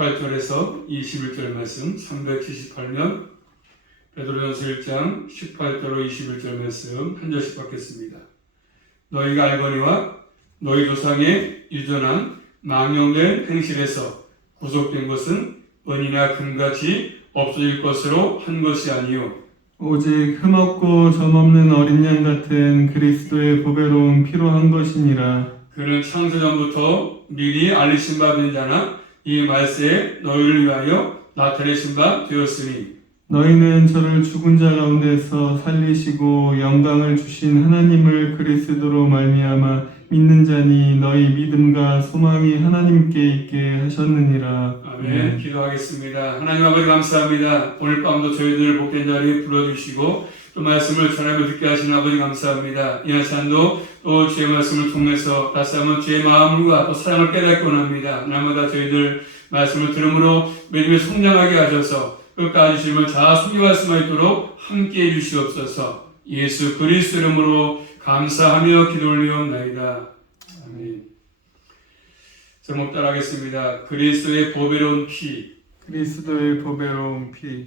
18절에서 21절 말씀 378면 베드로전서 1장 18절로 21절 말씀 한 절씩 받겠습니다. 너희가 알거니와 너희 조상의 유전한 망령된 행실에서 구속된 것은 은이나 금같이 없어질 것으로 한 것이 아니요 오직 흠없고 점없는 어린 양 같은 그리스도의 보배로운 피로 한 것이니라. 그는 창세전부터 미리 알리신 바 된 자나 이 말세에 너희를 위하여 나타내신 바 되었으니 너희는 저를 죽은 자 가운데서 살리시고 영광을 주신 하나님을 그리스도로 말미암아 믿는 자니 너희 믿음과 소망이 하나님께 있게 하셨느니라. 아멘. 기도하겠습니다. 하나님 아버지 감사합니다. 오늘 밤도 저희들 복된 자리에 불러주시고 또 말씀을 전하며 듣게 하시는 아버지 감사합니다. 이 시간도 또 주의 말씀을 통해서 다시 한번 주의 마음과 또 사랑을 깨닫기 원합니다. 날마다 저희들 말씀을 들음으로 믿음에 성장하게 하셔서 끝까지 주님을 잘 섬겨갈 수만 있도록 함께해 주시옵소서. 예수 그리스도 이름으로 감사하며 기도 올리옵나이다. 아멘. 제목 따라하겠습니다. 그리스도의 보배로운 피. 그리스도의 보배로운 피.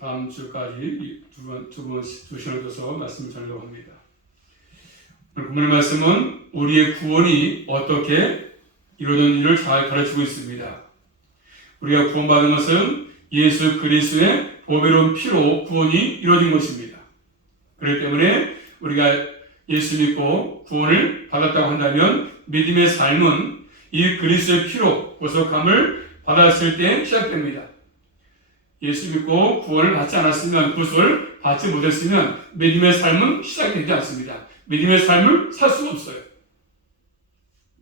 다음 주까지 두 시간을 둬서 말씀을 전하려고 합니다. 오늘 본문의 말씀은 우리의 구원이 어떻게 이루어진 일을 잘 가르치고 있습니다. 우리가 구원받은 것은 예수 그리스도의 보배로운 피로 구원이 이루어진 것입니다. 그렇기 때문에 우리가 예수 믿고 구원을 받았다고 한다면 믿음의 삶은 이 그리스도의 피로 구속함을 받았을 때 시작됩니다. 예수 믿고 구원을 받지 않았으면, 구속을 받지 못했으면 믿음의 삶은 시작되지 않습니다. 믿음의 삶을 살 수가 없어요.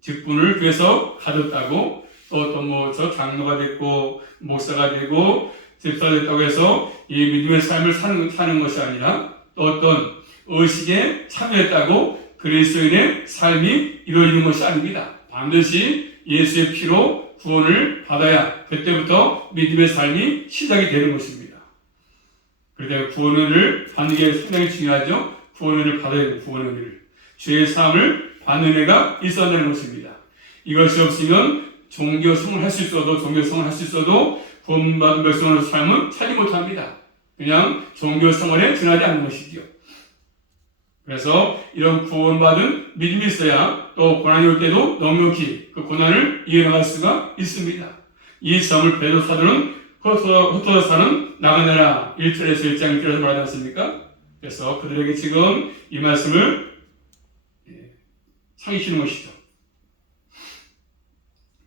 직분을 위해서 가졌다고 또 저 장로가 됐고 목사가 되고 집사가 됐다고 해서 이 믿음의 삶을 사는 것이 아니라 또 어떤 의식에 참여했다고 그리스도인의 삶이 이루어지는 것이 아닙니다. 반드시 예수의 피로 구원을 받아야 그때부터 믿음의 삶이 시작이 되는 것입니다. 그래서 구원을 받는 게 상당히 중요하죠. 구원을 받아야 돼요. 구원을. 죄의 사함을 받는 은혜가 있어야 되는 것입니다. 이것이 없으면 종교성을 할 수 있어도 구원받은 백성으로서 삶은 살지 못합니다. 그냥 종교성원에 지나지 않는 것이지요. 그래서 이런 구원받은 믿음이 있어야 또 고난이 올 때도 넉넉히 그 고난을 이겨나갈 수가 있습니다. 이 점을 베드로 사도는 흩어져 사는 나그네라 1절에서 1장 1절에서 말하지 않습니까? 그래서 그들에게 지금 이 말씀을 상기시는 것이죠.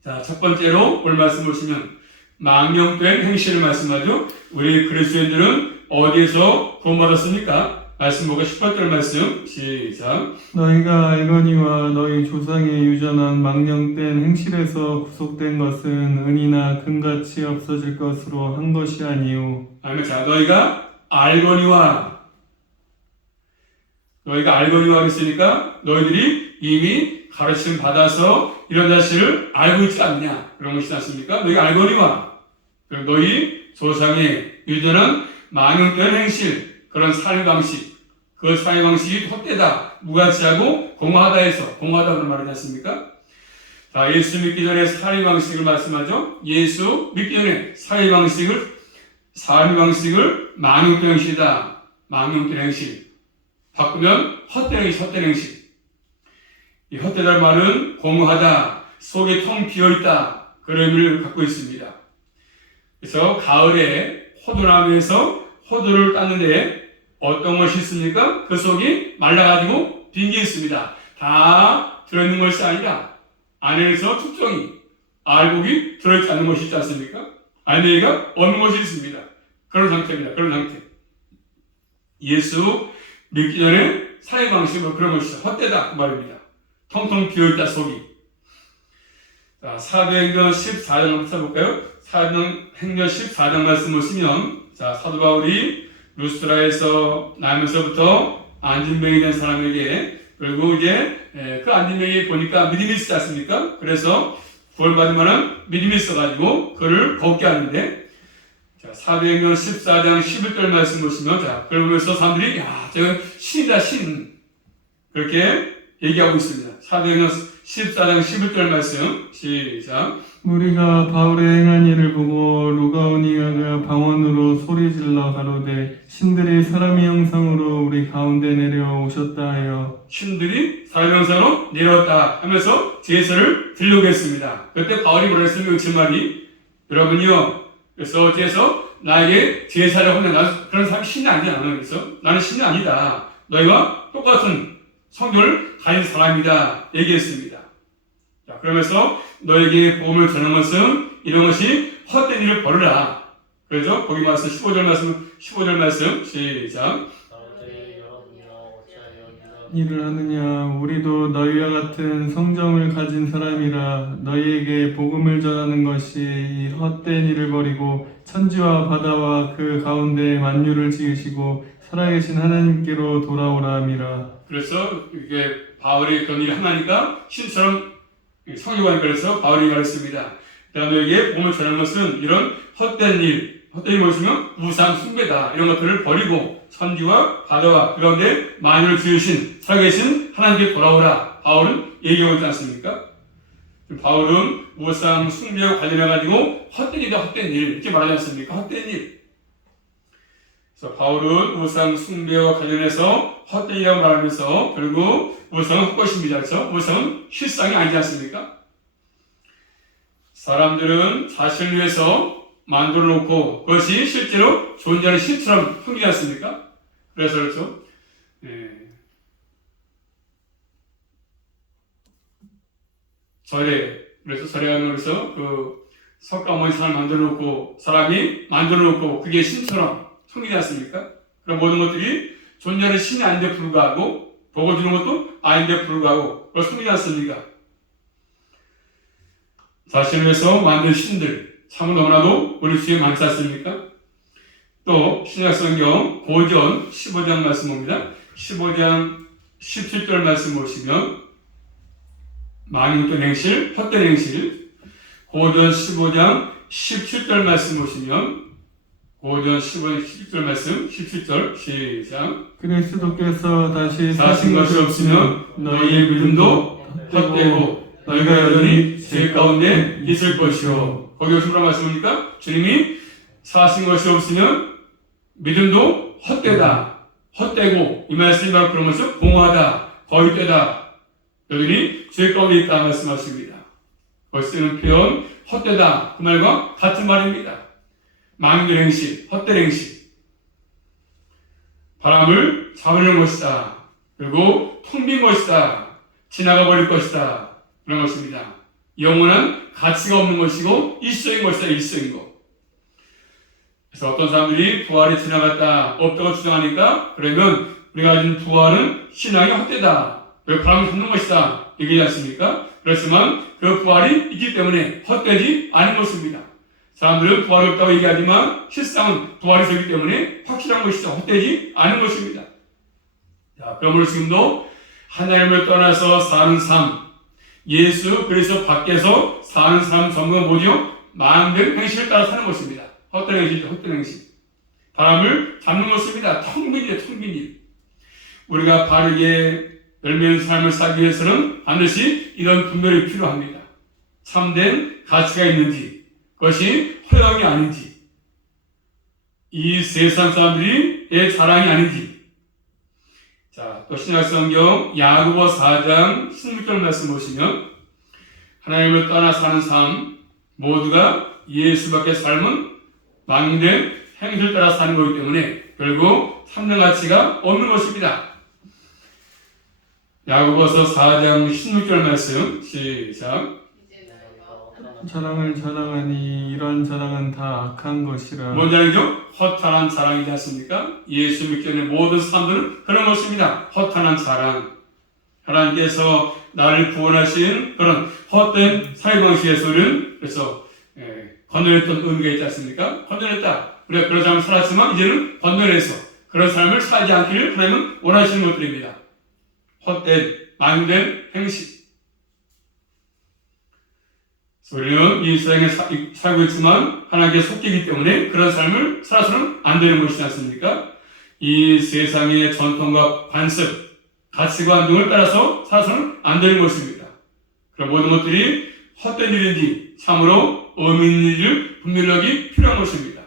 자, 첫 번째로 오늘 말씀 보시면 망령된 행실을 말씀하죠. 우리 그리스도인들은 어디에서 구원받았습니까? 말씀 보고 18절 말씀 시작. 너희가 알거니와 너희 조상의 유전한 망령된 행실에서 구속된 것은 은이나 금같이 없어질 것으로 한 것이 아니요. 아멘. 자, 너희가 알거니와 그랬으니까 너희들이 이미 가르침 받아서 이런 사실을 알고 있지 않느냐 그런 것이지 않습니까? 너희가 알거니와 너희 조상의 유전한 망령된 행실 그런 삶의 방식 그 삶의 방식이 헛되다 무가치하고 공허하다는 말이지 않습니까? 자, 예수 믿기 전에 삶의 방식을 말씀하죠. 예수 믿기 전에 삶의 방식을 망령된 행실이다. 망령된 행실 바꾸면 헛된 행실. 이 헛되다는 말은 공허하다, 속에 텅 비어있다 그런 의미를 갖고 있습니다. 그래서 가을에 호두나무에서 호두를 땄는데 어떤 것이 있습니까? 그 속이 말라가지고 빈 게 있습니다. 다 들어있는 것이 아니라 안에서 특종이 알곡이 들어있지 않는 것이 있지 않습니까? 알맹이가 없는 것이 있습니다. 그런 상태입니다. 그런 상태. 예수 믿기 전에 사회 방식은 그런 것이죠. 헛되다 그 말입니다. 텅텅 비어있다 속이. 자, 사도행전 14장 한번 찾아볼까요? 사도행전 14장 말씀 보시면 자, 사도 바울이 루스트라에서 나면서부터 안진병이 된 사람에게 그리고 이제 그 안진병이 보니까 믿음이 있지 않습니까? 그래서 구원받을 만한 믿음이 있어가지고 그를 걷게 하는데 자, 사도행전 14장 11절 말씀 보시면 자, 그걸 보면서 사람들이 야, 저건 신이다 신 그렇게 얘기하고 있습니다. 사도행전 14장 11절 말씀 시작. 무리가 바울의 행한 일을 보고 루가오니아가 방언으로 소리질러 가로되 신들이 사람의 형상으로 우리 가운데 내려오셨다 하여 신들이 사람의 형상으로 내려왔다 하면서 제사를 드리려고 했습니다. 그때 바울이 뭐라 했습니까? 그 말이 여러분요, 그래서 어째서 나에게 제사를 하는 나 그런 사람이 신이 아니야. 나는 그래서 나는 신이 아니다. 너희와 똑같은 성격을 가진 사람이다 얘기했습니다. 자, 그러면서 너에게 복음을 전하는 것은 이런 것이 헛된 일을 벌으라. 그렇죠? 거기 말씀 15절 말씀 시작. 일을 하느냐 우리도 너희와 같은 성정을 가진 사람이라 너희에게 복음을 전하는 것이 이 헛된 일을 버리고 천지와 바다와 그 가운데 만유를 지으시고 살아계신 하나님께로 돌아오라 함이라. 그래서 이게 바울이 그런 일을 하나니까 신처럼 성경관이 그래서 바울이 말했습니다. 너희에게 복음을 전하는 것은 이런 헛된 헛된 일 보시면 우상 숭배다. 이런 것들을 버리고 천지와 바다와 그 가운데 만유를 지으신 살아계신 하나님께 돌아오라. 바울은 얘기하고 있지 않습니까? 바울은 우상 숭배와 관련해가지고 헛된 일이다 헛된 일 이렇게 말하지 않습니까? 헛된 일. 그래서 바울은 우상 숭배와 관련해서 헛된 일이라고 말하면서 결국 우상은 헛것입니다. 그렇죠? 우상은 실상이 아니지 않습니까? 사람들은 자신을 위해서 만들어 놓고 그것이 실제로 존재하는 신처럼 풍기지 않습니까? 그래서 그렇죠. 그래서 절에 가면 그래서 그 석가모니 사람을 만들어 놓고 사람이 만들어 놓고 그게 신처럼 풍기지 않습니까? 그런 모든 것들이 존재하는 신이 아닌데 불구하고 보고 주는 것도 아닌데 불구하고 그걸 숨기지 않습니까? 자신을 위해서 만든 신들 참 너무나도 우리 주위에 많지 않습니까? 또 신약성경 고전 15장 말씀 봅니다. 15장 17절 말씀 보시면 망령된 행실, 헛된 행실 고전 15장 17절 말씀 보시면 고전 15장 17절 말씀 17절 시작. 그리스도께서 다시 사신 것이 없으면 너희의 믿음도 헛되고 너희가 여전히 죄 가운데 있을 것이요. 거기 무슨 말씀입니까? 주님이 사신 것이 없으면 믿음도 헛되다. 헛되고 이 말씀이 바로 그런 것이죠. 공허하다. 거짓되다. 여전히 죄 가운데 있다 말씀하십니다. 거기 쓰는 표현 헛되다. 그 말과 같은 말입니다. 망령 행실, 헛된 행실. 바람을 잡으려는 것이다. 그리고 텅 빈 것이다. 지나가 버릴 것이다. 그런 것입니다. 영원한 가치가 없는 것이고 일시적인 것이다. 일시적인 것. 그래서 어떤 사람들이 부활이 지나갔다 없다고 주장하니까 그러면 우리가 가진 부활은 신앙이 헛되다. 왜 바람을 잡는 것이다. 얘기하지 않습니까? 그렇지만 그 부활이 있기 때문에 헛되지 않은 것입니다. 사람들은 부활이 없다고 얘기하지만 실상은 부활이 있기 때문에 확실한 것이죠. 헛되지 않은 것입니다. 자, 그러므로 지금도 하나님을 떠나서 사는 삶, 예수 그리스도 밖에서 사는 삶 전부가 뭐죠? 마음대로 행실을 따라 사는 것입니다. 헛된 행실이죠. 헛된 행실. 바람을 잡는 것입니다. 텅 빈 일, 텅 빈 일. 우리가 바르게 열매 있는 삶을 살기 위해서는 반드시 이런 분별이 필요합니다. 참된 가치가 있는지, 그것이 허영이 아닌지, 이 세상 사람들의 자랑이 아닌지. 자, 또 신약성경 야고보 4장 16절 말씀 보시면 하나님을 떠나 사는 삶 모두가 예수밖에 삶은 망된 행실을 따라 사는 거기 때문에 결국 참된 가치가 없는 것입니다. 야고보서 4장 16절 말씀 시작. 자랑을 자랑하니 이런 자랑은 다 악한 것이라. 뭔 자랑이죠? 허탄한 자랑이지 않습니까? 예수 믿기 전에 모든 사람들은 그런 것입니다. 허탄한 자랑. 하나님께서 나를 구원하신 그런 헛된 사회방식에서는 그래서 건너냈던 의미가 있지 않습니까? 건너냈다. 우리가 그런 삶을 살았지만 이제는 건너내서 그런 삶을 살지 않기를 하나님은 원하시는 것들입니다. 헛된, 망된 행실. 우리는 이 세상에 살고 있지만 하나님께 속기이기 때문에 그런 삶을 살아서는 안 되는 것이지 않습니까? 이 세상의 전통과 관습, 가치관 등을 따라서 살아서는 안 되는 것입니다. 그런 모든 것들이 헛된 일인지 참으로 의미 있는 일을 분별하기 필요한 것입니다.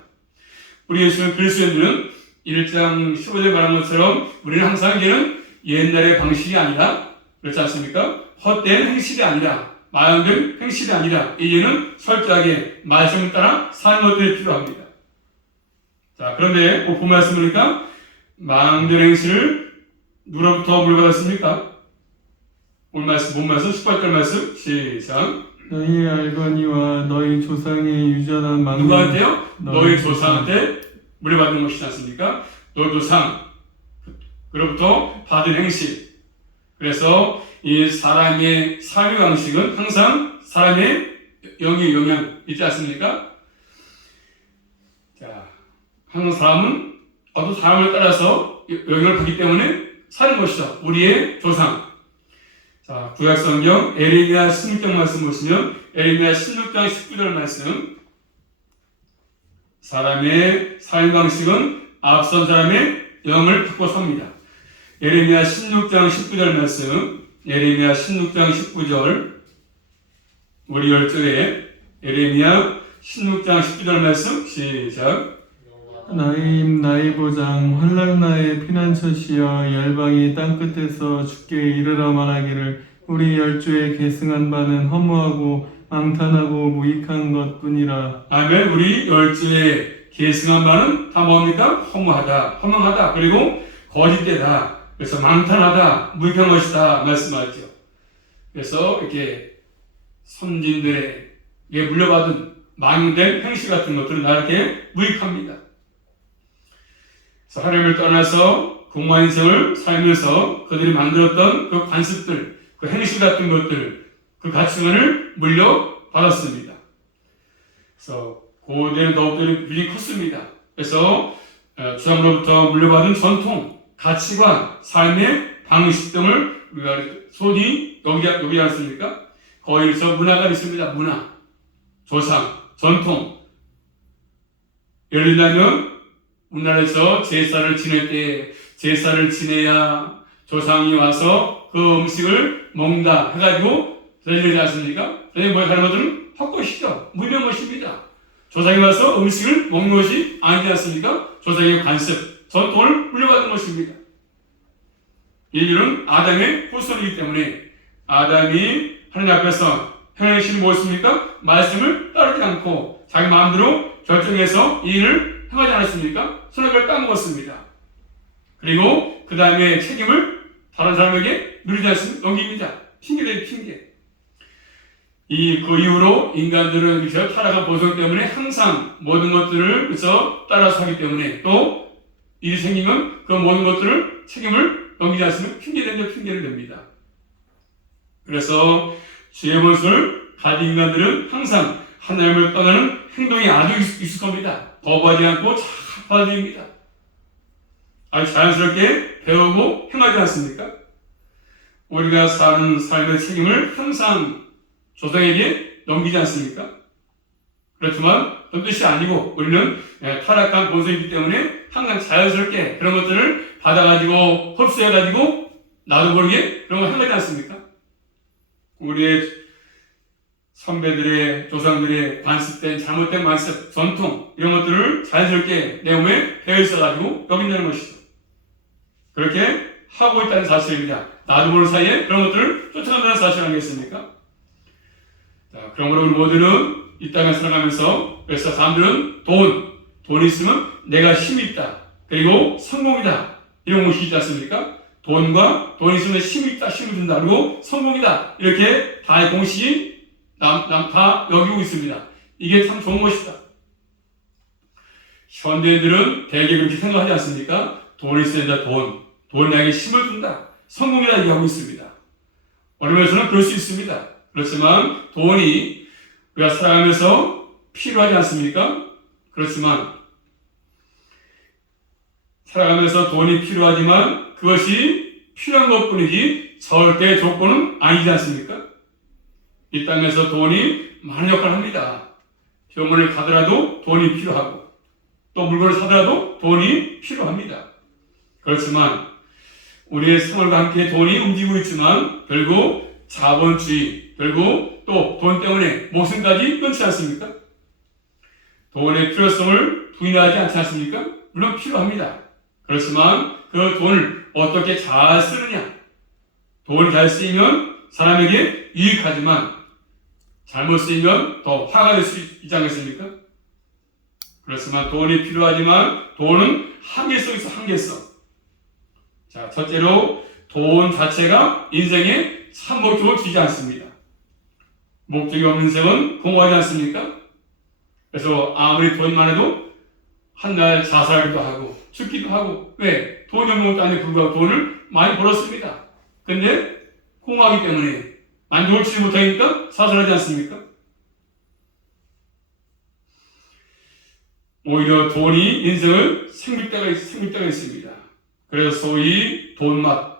우리 예수 그리스도인들은 1장 15절에 말한 것처럼 우리는 항상 이제는 옛날의 방식이 아니라 그렇지 않습니까? 헛된 행실이 아니라 마음된 행실이 아니라 이제는 철저하게 말씀을 따라 사는 것들이 필요합니다. 자, 그런데 본 말씀 보니까 마음된 행실을 누구로부터 물어받았습니까? 본 말씀 18절 말씀 시작. 너희 알거니와 너희 조상의 유전한 망령 누구한테요? 너희 조상한테 물려받는 것이지 않습니까? 너희 조상 그로부터 받은 행실. 그래서 이 사람의 삶의 방식은 항상 사람의 영의 영향 있지 않습니까? 자, 항상 사람은 어떤 사람을 따라서 영향을 받기 때문에 사는 것이죠. 우리의 조상. 자, 구약성경 에레미야 16장 말씀 보시면 에레미야 16장 19절 말씀. 사람의 삶 방식은 앞선 사람의 영을 받고 삽니다. 에레미야 16장 19절 말씀. 에레미야 16장 19절. 우리 10절에 에레미야 16장 19절 말씀 시작. 나의 입 나의 보장 환락나의 피난처시여 열방이 땅끝에서 주께 이르러 말하기를 우리 열주에 계승한 바는 허무하고 망탄하고 무익한 것뿐이라. 아멘. 우리 열주에 계승한 바는 다 뭡니까? 허무하다, 허망하다, 그리고 거짓되다, 그래서 망탄하다, 무익한 것이다 말씀하죠. 그래서 이렇게 선진들에게 물려받은 망된 행실 같은 것들은 나에게 무익합니다. 하나님을 떠나서 공무원 인생을 살면서 그들이 만들었던 그 관습들, 그 행실 같은 것들, 그 가치관을 물려받았습니다. 그래서 고대는 더욱더 밀이 컸습니다. 그래서 주장으로부터 물려받은 전통, 가치관, 삶의 방식 등을 우리가 소위 여기지 않습니까? 거기서 문화가 있습니다. 문화, 조상, 전통. 예를 들면 우리나라에서 제사를 지낼 때 제사를 지내야 조상이 와서 그 음식을 먹는다 해가지고 저희들이 않습니까? 저희 뭐 하는 것들은 헛것이죠. 무리한 것입니다. 조상이 와서 음식을 먹는 것이 아니지 않습니까? 조상의 관습, 전통을 물려받은 것입니다. 인류는 아담의 후손이기 때문에 아담이 하나님 앞에서 행하신 무엇입니까? 말씀을 따르지 않고 자기 마음대로 결정해서 이 일을 행하지 않았습니까? 선악을 까먹었습니다. 그리고 그 다음에 책임을 다른 사람에게 누리지 않습니까? 넘깁니다. 핑계대요, 핑계. 그 이후로 인간들은 그렇죠? 타락한 본성 때문에 항상 모든 것들을 그래서 따라서 하기 때문에 또 일이 생기면 그 모든 것들을 책임을 넘기지 않으면 핑계를 냅니다. 그래서 주의 본성을 가진 인간들은 항상 하나님을 떠나는 행동이 아주 익숙합니다. 거부하지 않고 잘 받아들입니다. 아주 자연스럽게 배우고 행하지 않습니까? 우리가 사는 삶의 책임을 항상 조상에게 넘기지 않습니까? 그렇지만 그런 뜻이 아니고 우리는 타락한 본성이기 때문에 항상 자연스럽게 그런 것들을 받아가지고 흡수해가지고 나도 모르게 그런 걸 행하지 않습니까? 우리의 선배들의 조상들의 관습된 잘못된 관습, 전통 이런 것들을 자연스럽게 내 몸에 배어 있어가지고 여긴다는 것이죠. 그렇게 하고 있다는 사실입니다. 나도 모르는 사이에 그런 것들을 쫓아간다는 사실 아니겠습니까? 자, 그러므로 우리 모두는 이 땅에 살아가면서 그래서 사람들은 돈이 있으면 내가 힘이 있다. 그리고 성공이다. 이런 것이 있지 않습니까? 돈이 있으면 힘이 있다, 힘을 준다. 그리고 성공이다. 이렇게 다의 공식이 다 여기고 있습니다. 이게 참 좋은 것이다. 현대인들은 대개 그렇게 생각하지 않습니까? 돈이 있어야 된다, 돈이 나에게 힘을 준다. 성공이다 얘기하고 있습니다. 어느 면에서는 그럴 수 있습니다. 그렇지만 돈이 우리가 살아가면서 필요하지 않습니까? 그렇지만 살아가면서 돈이 필요하지만 그것이 필요한 것뿐이지 절대 조건은 아니지 않습니까? 이 땅에서 돈이 많은 역할을 합니다. 병원을 가더라도 돈이 필요하고 또 물건을 사더라도 돈이 필요합니다. 그렇지만 우리의 생활과 함께 돈이 움직이고 있지만 결국 자본주의, 결국 또 돈 때문에 목숨까지 끊지 않습니까? 돈의 필요성을 부인하지 않지 않습니까? 물론 필요합니다. 그렇지만 그 돈을 어떻게 잘 쓰느냐. 돈이 잘 쓰이면 사람에게 유익하지만 잘못 쓰이면 더 화가 될 수 있지 않겠습니까? 그렇지만 돈이 필요하지만 돈은 한계성 있어, 한계성. 자, 첫째로 돈 자체가 인생의 참 목적을 주지 않습니다. 목적이 없는 인생은 공허하지 않습니까? 그래서 아무리 돈만 해도 한날 자살하기도 하고 죽기도 하고, 왜? 돈이 없는 것도 아니고 불구하고 돈을 많이 벌었습니다. 근데 공허하기 때문에 만족을 주지 못하니까 자살하지 않습니까? 오히려 돈이 인생을 생길 때가 있습니다. 그래서 소위 돈맛.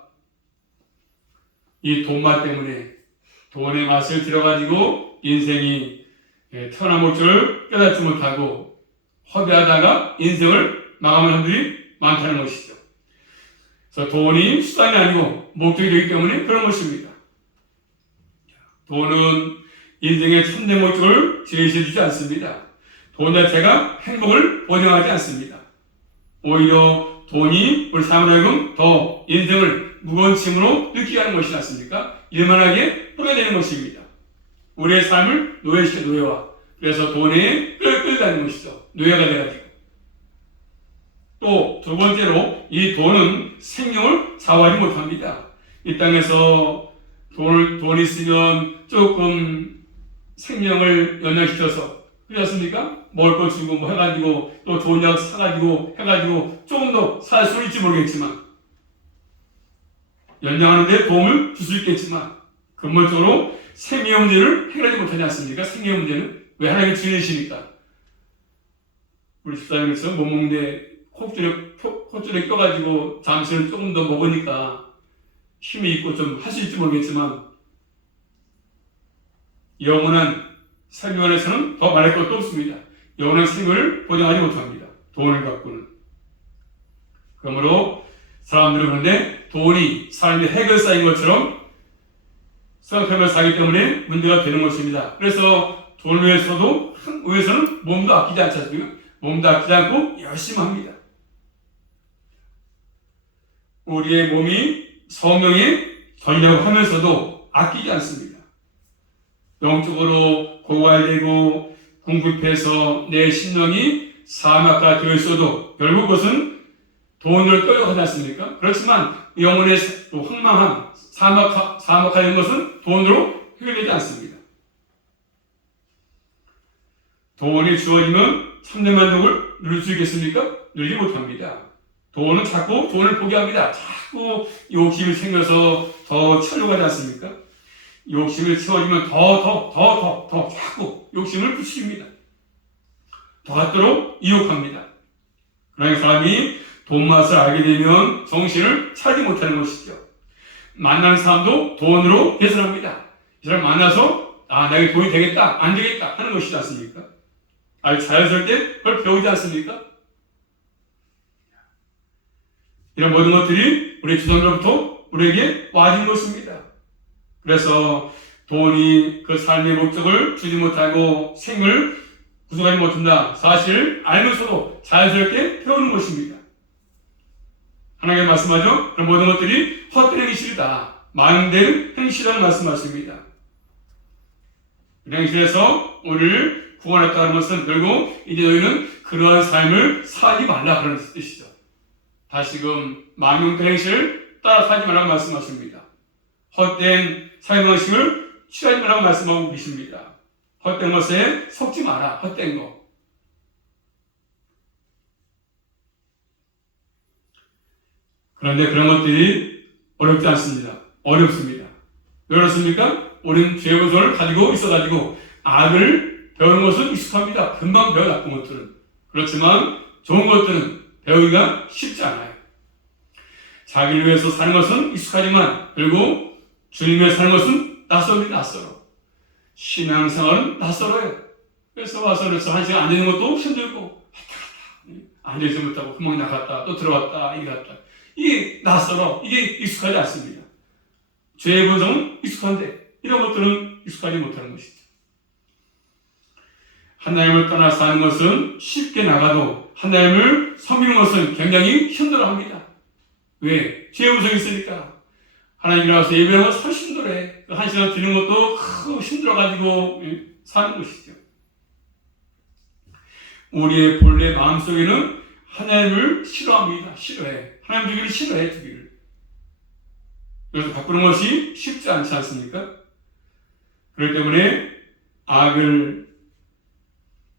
이 돈맛 때문에 돈의 맛을 들여가지고 인생이 태어난 목적을 깨닫지 못하고 허비하다가 인생을 마감하는 사람들이 많다는 것이죠. 그래서 돈이 수단이 아니고 목적이 되기 때문에 그런 것입니다. 돈은 인생의 참된 목적을 제시해주지 않습니다. 돈 자체가 행복을 보장하지 않습니다. 오히려 돈이 우리 사람을 하여금 더 인생을 무거운 짐으로 느끼게 하는 것이지 않습니까? 일만하게 뿌려내는 것입니다. 우리의 삶을 노예시켜, 노예화. 그래서 돈에 끌다니는 것이죠. 노예가 돼가지고. 또 두 번째로 이 돈은 생명을 좌우하지 못합니다. 이 땅에서 돈 있으면 조금 생명을 연장시켜서, 그렇지 않습니까? 먹을 거 주고 뭐 해가지고 또 좋은 약 사가지고 해가지고 조금 더 살 수 있을지 모르겠지만, 연장하는데 도움을 줄 수 있겠지만 근본적으로 생명의 문제를 해결하지 못하지 않습니까? 생명의 문제는 왜 하나님이 주인이시니까. 우리 집사님께서 못 먹는데 콧줄에 껴가지고 잠시는 조금 더 먹으니까 힘이 있고 좀 할 수 있을지 모르겠지만, 영원한 생명 안에서는 더 말할 것도 없습니다. 영원한 생명을 보장하지 못합니다. 돈을 갖고는. 그러므로 사람들은 그런데 돈이 삶의 해결사인 것처럼 생각하며 살기 때문에 문제가 되는 것입니다. 그래서 돈을 위해서는 몸도 아끼지 않지 않습니까? 몸도 아끼지 않고 열심히 합니다. 우리의 몸이 성령의 전이라고 하면서도 아끼지 않습니다. 영적으로 고갈되고 궁핍해서 내 심령이 사막과 되어 있어도 결국 그것은 돈을 끌어가지 않습니까? 그렇지만 영혼의 또 황망한 사막화된 것은 돈으로 해결되지 않습니다. 돈이 주어지면 참된 만족을 누릴 수 있겠습니까? 누리지 못합니다. 돈은 자꾸 돈을 포기합니다. 자꾸 욕심이 생겨서 더 철로가지 않습니까? 욕심을 채워지면 더 자꾸 욕심을 붙입니다. 더 갖도록 유혹합니다. 그러니까 사람이 돈 맛을 알게 되면 정신을 차리지 못하는 것이죠. 만나는 사람도 돈으로 계산합니다. 이 사람 만나서 나에게 돈이 되겠다, 안 되겠다 하는 것이지 않습니까? 아주 자연스럽게 그걸 배우지 않습니까? 이런 모든 것들이 우리 주선으로부터 우리에게 와진 것입니다. 그래서 돈이 그 삶의 목적을 주지 못하고 생을 구속하지 못한다. 사실 알면서도 자연스럽게 배우는 것입니다. 하나님의 말씀하죠. 그런 모든 것들이 헛된 행실이다. 망된 행실이라는 말씀하십니다. 그런 행실에서 우리를 구원했다는 것은 결국 이제 너희는 그러한 삶을 살지 말라 그런 뜻이죠. 다시금 망용된 행실을 따라 살지 말라고 말씀하십니다. 헛된 삶의 방식을 취하지 말라고 말씀하고 계십니다. 헛된 것에 속지 마라. 헛된 거. 그런데 그런 것들이 어렵지 않습니다. 어렵습니다. 왜 그렇습니까? 우리는 죄의 본성을 가지고 있어가지고 악을 배우는 것은 익숙합니다. 금방 배워 나쁜 것들은. 그렇지만 좋은 것들은 배우기가 쉽지 않아요. 자기를 위해서 사는 것은 익숙하지만 결국 주님 위해 사는 것은 낯설이 낯설어. 신앙생활은 낯설어요. 그래서 와서 한 시간 앉아있는 것도 힘들고 앉아있지 못하고 구멍이 나갔다 또 들어갔다 이게 갔다. 이게 낯설어. 이게 익숙하지 않습니다. 죄의 본성은 익숙한데 이런 것들은 익숙하지 못하는 것이죠. 하나님을 떠나 사는 것은 쉽게 나가도 하나님을 섬기는 것은 굉장히 힘들어합니다. 왜? 죄의 본성이 있으니까. 하나님 나와서 예배하는 건 훨씬 힘들어해. 한 시간 드리는 것도 힘들어가지고 사는 것이죠. 우리의 본래 마음속에는 하나님을 싫어합니다. 싫어해. 하나님 주기를 싫어해, 주기를. 그래서 바꾸는 것이 쉽지 않지 않습니까? 그렇기 때문에 악을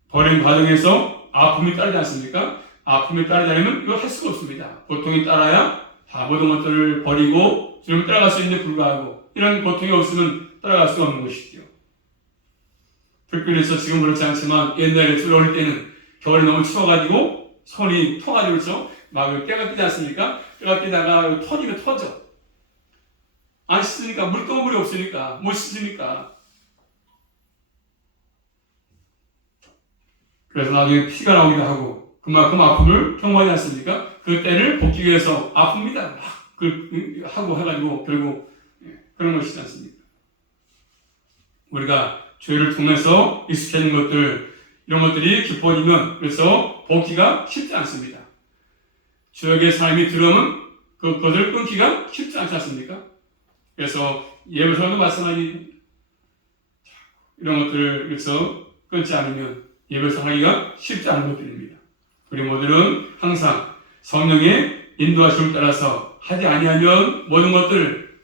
버린 과정에서 아픔이 따르지 않습니까? 아픔이 따르자면 이거 할 수가 없습니다. 고통이 따라야 다 모든 것들을 버리고 주님 따라갈 수 있는데 불구하고 이런 고통이 없으면 따라갈 수가 없는 것이죠. 특별히 해서 지금 그렇지 않지만 옛날에 어릴 때는 겨울에 너무 추워가지고 손이 터가지고 그렇죠? 막 때가 끼지 않습니까? 때가 끼다가 터지면 터져. 안 씻으니까 물이 없으니까 못 씻으니까. 그래서 나중에 피가 나오기도 하고 그만큼 아픔을 경험하지 않습니까? 그 때를 복기 위해서 아픕니다. 막 하고 해가지고 결국 그런 것이지 않습니까? 우리가 죄를 통해서 익숙해진 것들 이런 것들이 깊어지면 그래서 복기가 쉽지 않습니다. 죄의 삶이 들어오면 그것을 끊기가 쉽지 않지 않습니까? 그래서 예배서도 마찬가지 이런 것들을 그래서 끊지 않으면 예배서 하기가 쉽지 않은 것들입니다. 우리 모두는 항상 성령의 인도하심을 따라서 하지 아니하면 모든 것들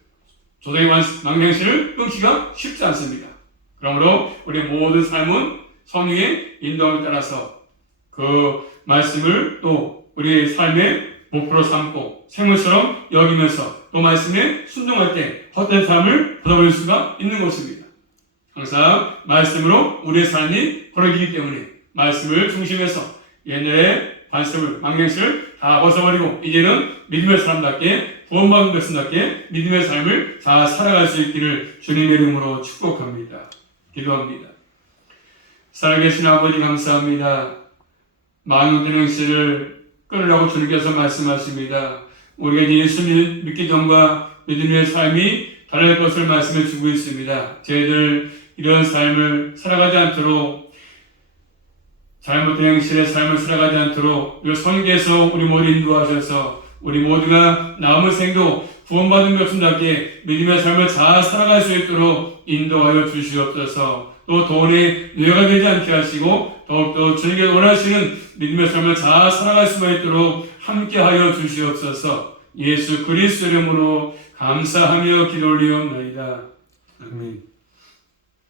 조상의 망명실을 끊기가 쉽지 않습니다. 그러므로 우리 모든 삶은 성령의 인도함을 따라서 그 말씀을 또 우리의 삶의 목표로 삼고 생물처럼 여기면서 또 말씀에 순종할 때 헛된 삶을 벗어버릴 수가 있는 것입니다. 항상 말씀으로 우리의 삶이 걸어지기 때문에 말씀을 중심해서 옛날의 관습을, 망령실을 다 벗어버리고 이제는 믿음의 사람답게 구원받은 백성답게 믿음의 삶을 잘 살아갈 수 있기를 주님의 이름으로 축복합니다. 기도합니다. 살아계신 아버지 감사합니다. 망령된 행실을 끊으라고 주님께서 말씀하십니다. 우리가 예수 믿기 전과 믿음의 삶이 다를 것을 말씀해 주고 있습니다. 저희들 이런 삶을 살아가지 않도록 잘못된 행실의 삶을 살아가지 않도록 이 성경에서 우리 모두 인도하셔서 우리 모두가 남은 생도 구원받은 백성답게 믿음의 삶을 잘 살아갈 수 있도록 인도하여 주시옵소서. 또 돈의 뇌가 되지 않게 하시고 더욱더 주님께서 원하시는 믿음의 삶을 잘 살아갈 수가 있도록 함께하여 주시옵소서. 예수 그리스도 이름으로 감사하며 기도 올리옵나이다. 아멘.